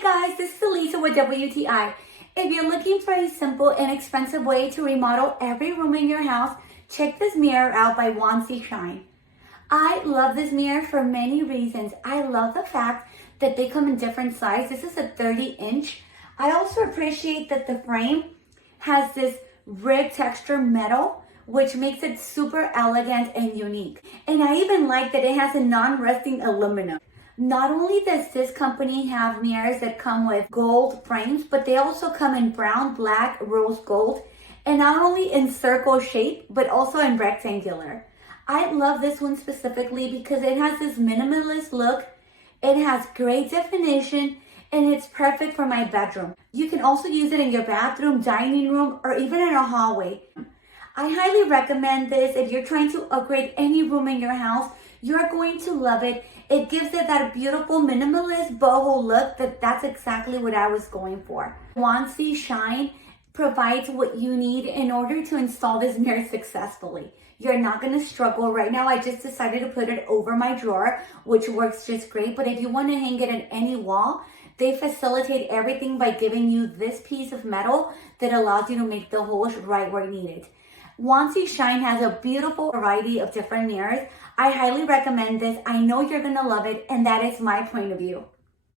Hey guys, this is Elisa with WTI. If you're looking for a simple, inexpensive way to remodel every room in your house, check this mirror out by Wansi Shine. I love this mirror for many reasons. I love the fact that they come in different sizes. This is a 30-inch. I also appreciate that the frame has this red texture metal, which makes it super elegant and unique. And I even like that it has a non-rusting aluminum. Not only does this company have mirrors that come with gold frames, but they also come in brown, black, rose gold, and not only in circle shape, but also in rectangular. I love this one specifically because it has this minimalist look, it has great definition, and it's perfect for my bedroom. You can also use it in your bathroom, dining room, or even in a hallway. I highly recommend this if you're trying to upgrade any room in your house. You're going to love it. It gives it that beautiful minimalist boho look that's exactly what I was going for. Wansi Shine provides what you need in order to install this mirror successfully. You're not going to struggle. Right now, I just decided to put it over my drawer, which works just great. But if you want to hang it on any wall, they facilitate everything by giving you this piece of metal that allows you to make the holes right where needed. Wansi Shine has a beautiful variety of different mirrors. I highly recommend this. I know you're going to love it, and that is my point of view.